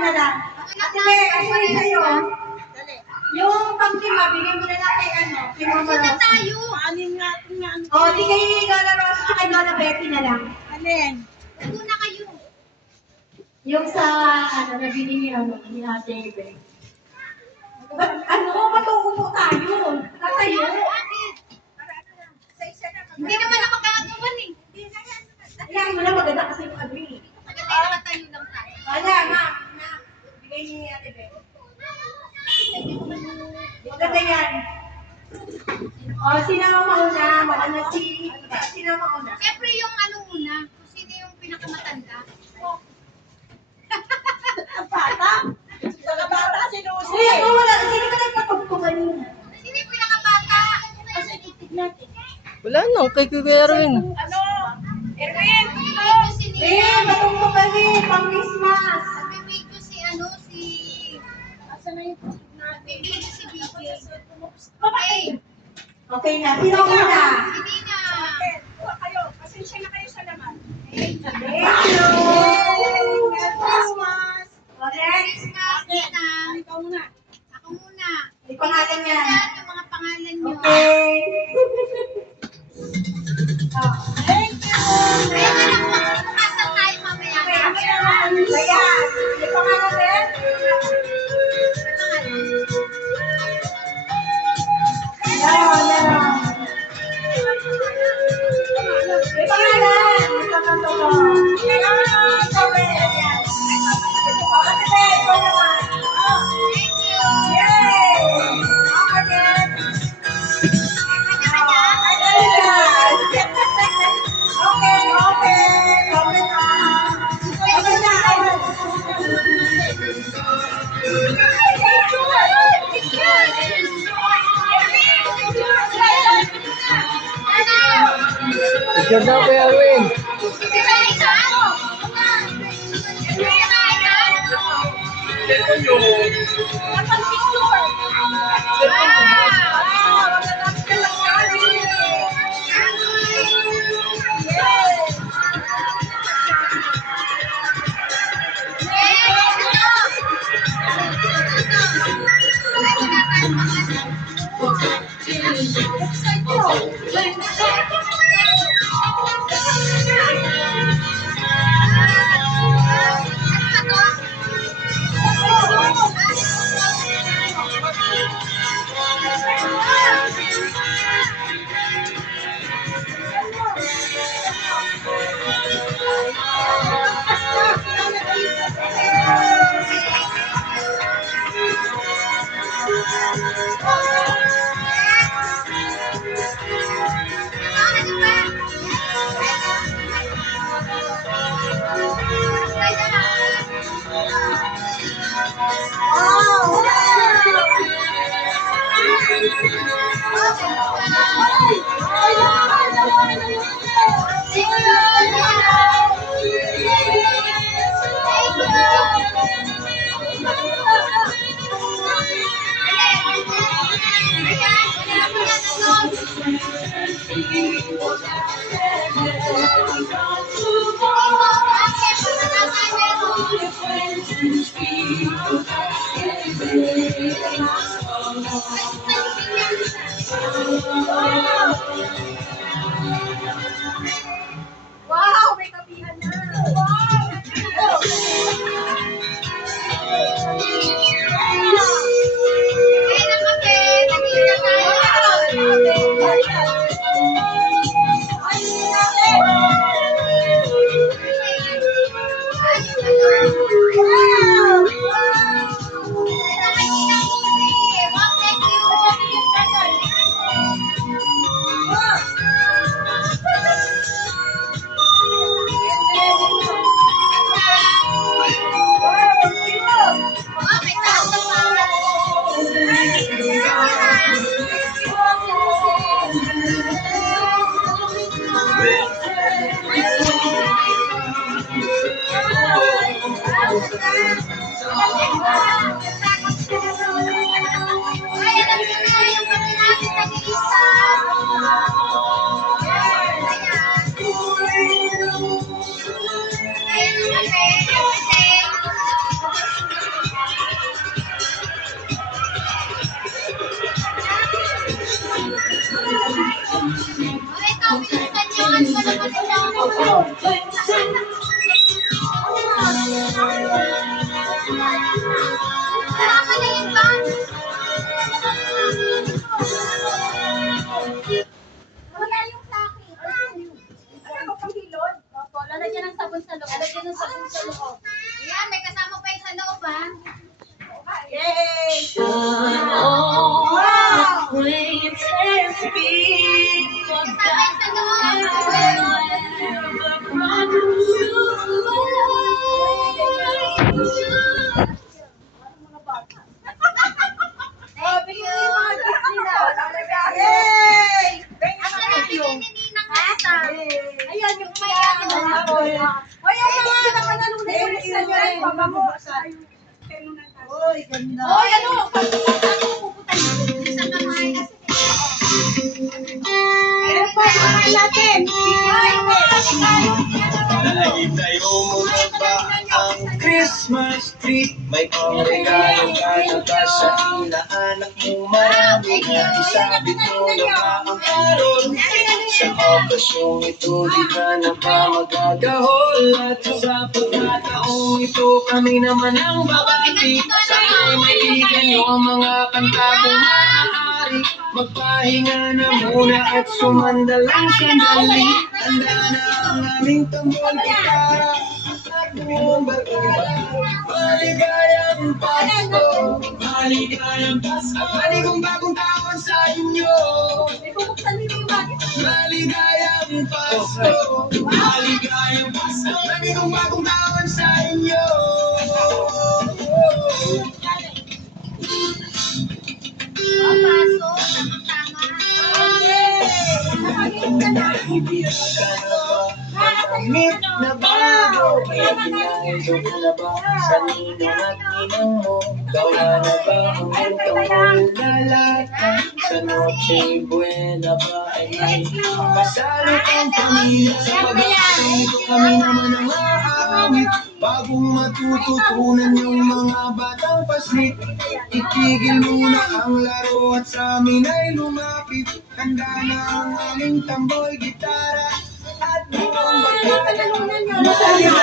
na lang. Ate Be, ano rin sa'yo? Yung pang-lima, bigyan mo na lang kay ano. Sino tayo? Anin nga ito nga. O, di kay Lola Rosa at kay Lola Betty na lang. Alin? Una kayo. Yung sa, ano, nabili ni Ate Be. Ano, matuupo tayo. Tatayo. Hindi naman ako gagawin eh. Kaya mo na maganda kasi yung ano eh. Maganda yung nakatayo lang tayo. Wala, ma'am. Bigay ni Ate Be. Maganda yan. O, sino ang mauna? Mauna sino ang mauna? Siyempre yung ano muna. Kung sino yung pinakamatanda. Bata? Mga bata si Lucy. Uy, ako wala. Sino ba nagpapagpo kanina? Sino yung pinakabata? Kasi titig natin. Wala na, kay Kuya Erwin. Ano? Erwin, Magbibigyo si Eh, matungko kami. Pang-Christmas. Magbibigyo si ano si... Asa na yung Magbibigyo si BJ. Babae. Okay na. Sino ang una? Hindi na. Kuha kayo. Pasensya na kayo sa laman. Thank you. Merry Christmas. Correct. Christmas, hindi na. Ikaw muna. Ako muna. May pangalan yan. Yan yung mga pangalan nyo. Okay. Thank you. Kaya nga lang magbukasan tayo mamaya. Ayan. May pangalan din? Meron. May pangalan. May pangalan. Thank you. Picture daw kay Erwin. Wow, may kapihan na. Kaya na kape, nagkita tayo. Tama na yun ba? Wala yung sa akin. Ano ko pang hilod? Opo, lalagyan ng sabon sa loob. Lalagyan ng sabon sa loob. Ayan, may kasama pa yung sa loob, ha? Yay! Kasama yung sa Oh, bigyan mo yung mga gift nila. Lalagyan. Yay! Asa natin yung nininang nasa? Ayan, yung piano. Hoy, ang mga nakanalunay yung isa nyo rin. Mabango. Uy, ganda. Hoy, ano? Sa kamay kasi. Ano pa yung mga natin? Hoy, Naitayo mo na ba ang Christmas tree? May pangregalo ka na ba sa inaanak mo? Marami na isabit mo na ba ang karon? Sa okasyong ito, di ka na ba magagahol? At sa pagkataong ito, kami naman ang babati. Sana'y maibigan nyo ang mga kanta kung maaari. Magpahinga na muna at sumandalang sandali. Handa na ang aming tambol, gitara at buong barkada. Maligayang Pasko, maligayang Pasko. Panigong bagong taon sa inyo. Maligayang Pasko, maligayang Pasko. Panigong bagong taon sa inyo. Oh, paso. Tama. Ibig ka na ba? Matamit na bago. Kaya pinahilo ka na ba? Sa ninong at ninang mo. Gawa na ba ang iyong tambol lalata? Sa Noche Buena ba ay may kasalo kang pamilya? Sa pag-aasang ito kami naman ang aawit. Bagong matututunan yung mga batang paslit. Itigil muna ang laro at sa amin ay lumapit. Handa na ang aming tambol, gitara at buong barkada. Maligayang